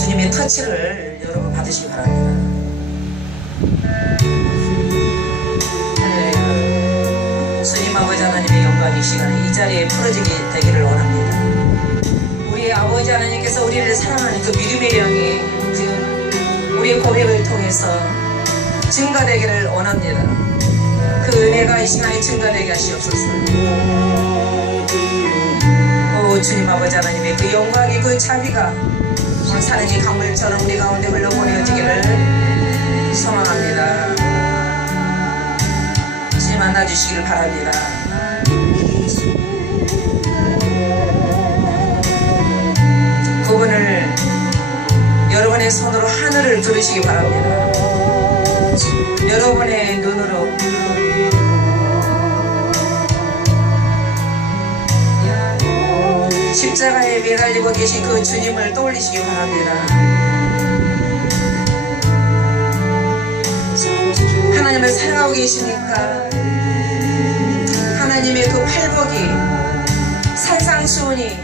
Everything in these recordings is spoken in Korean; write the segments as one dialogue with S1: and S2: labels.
S1: 주님의 터치를 여러분 받으시기 바랍니다. 주님 아버지 하나님의 영광 이 시간에 이 자리에 풀어지게 되기를 원합니다. 우리 아버지 하나님께서 우리를 사랑하는 그 믿음의 영이 지금 우리의 고백을 통해서 증가되기를 원합니다. 그 은혜가 이 시간에 증가되게 하시옵소서. 오 주님 아버지 하나님의 그 영광의 그 자비가 이 강물처럼 우리 가운데 흘러보내어지기를 소망합니다. 주님 만나주시기를 바랍니다. 그분을 여러분의 손으로 하늘을 들으시기 바랍니다. 여러분의 눈으로 십자가에 매달리고 계신 그 주님을 떠올리시기 바랍니다. 하나님을 사랑하고 계시니까 하나님의 그 팔복이 산상수훈이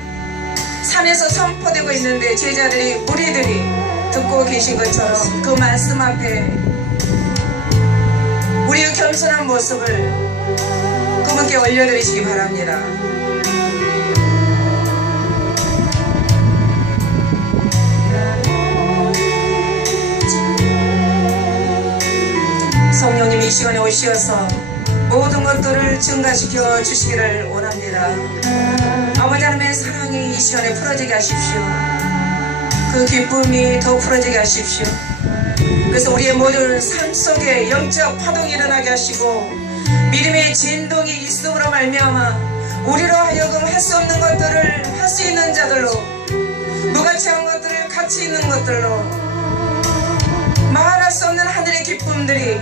S1: 산에서 선포되고 있는데 제자들이 무리들이 듣고 계신 것처럼 그 말씀 앞에 우리의 겸손한 모습을 그분께 올려드리시기 바랍니다. 이 시간에 오시어서 모든 것들을 증가시켜 주시기를 원합니다. 아버지 하나님의 사랑이 이 시간에 풀어지게 하십시오. 그 기쁨이 더 풀어지게 하십시오. 그래서 우리의 모든 삶 속에 영적 파동이 일어나게 하시고 믿음의 진동이 있음으로 말미암아 우리로 하여금 할 수 없는 것들을 할 수 있는 자들로 무가치 한 것들을 가치 있는 것들로 말할 수 없는 하늘의 기쁨들이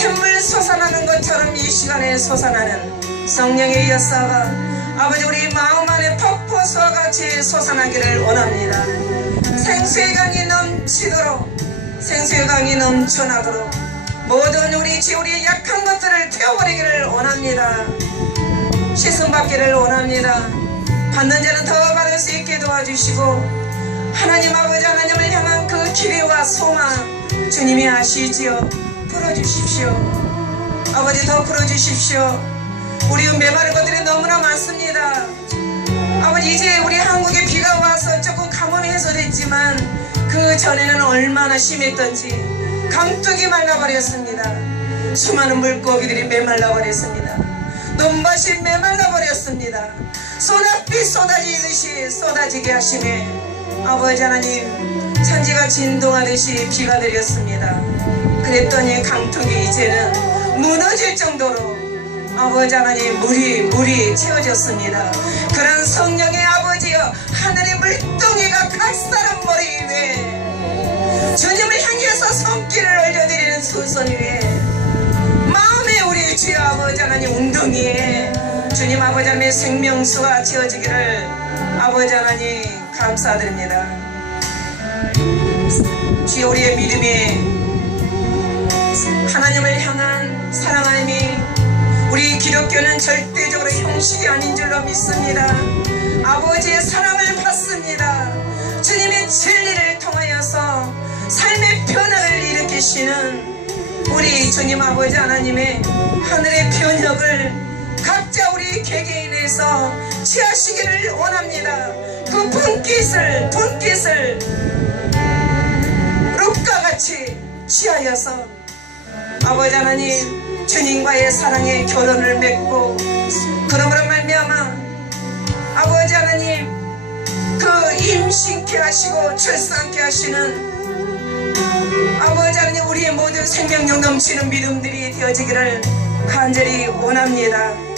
S1: 샘물 솟아나는 것처럼 이 시간에 솟아나는 성령의 역사가 아버지 우리 마음 안에 폭포수와 같이 솟아나기를 원합니다. 생수의 강이 넘치도록 생수의 강이 넘쳐나도록 모든 우리 지 우리의 약한 것들을 태워버리기를 원합니다. 씻음 받기를 원합니다. 받는 자는 더 받을 수 있게 도와주시고 하나님 아버지 하나님을 향한 그 기대와 소망 주님이 아시지요. 풀어주십시오. 아버지 더 풀어주십시오. 우리 메마른 것들이 너무나 많습니다. 아버지 이제 우리 한국에 비가 와서 조금 가뭄이 해소됐지만 그 전에는 얼마나 심했던지 강둑이 말라버렸습니다. 수많은 물고기들이 메말라 버렸습니다. 눈밭이 메말라 버렸습니다. 소낙비 쏟아지듯이 쏟아지게 하심에 아버지 하나님 천지가 진동하듯이 비가 내렸습니다. 그랬더니 강둑이 이제는 무너질 정도로 아버지 하나님 물이 물이 채워졌습니다. 그런 성령의 아버지여 하늘의 물동이가 각 사람 머리 위에 주님을 향해서 손길을 올려드리는 수선 위에 마음에 우리 주여 아버지 하나님 웅덩이에 주님 아버지 하나님의 생명수가 지어지기를 아버지 하나님 감사드립니다. 주여 우리의 믿음이 하나님을 향한 사랑함이 우리 기독교는 절대적으로 형식이 아닌 줄로 믿습니다. 아버지의 사랑을 받습니다. 주님의 진리를 통하여서 삶의 변화를 일으키시는 우리 주님 아버지 하나님의 하늘의 변혁을 각자 우리 개개인에서 취하시기를 원합니다. 그 분깃을 분깃을 룩과 같이 취하여서 아버지 하나님 주님과의 사랑의 결혼을 맺고 그러므로 말미암아 아버지 하나님 그 임신케 하시고 출산케 하시는 아버지 하나님 우리의 모든 생명력 넘치는 믿음들이 되어지기를 간절히 원합니다.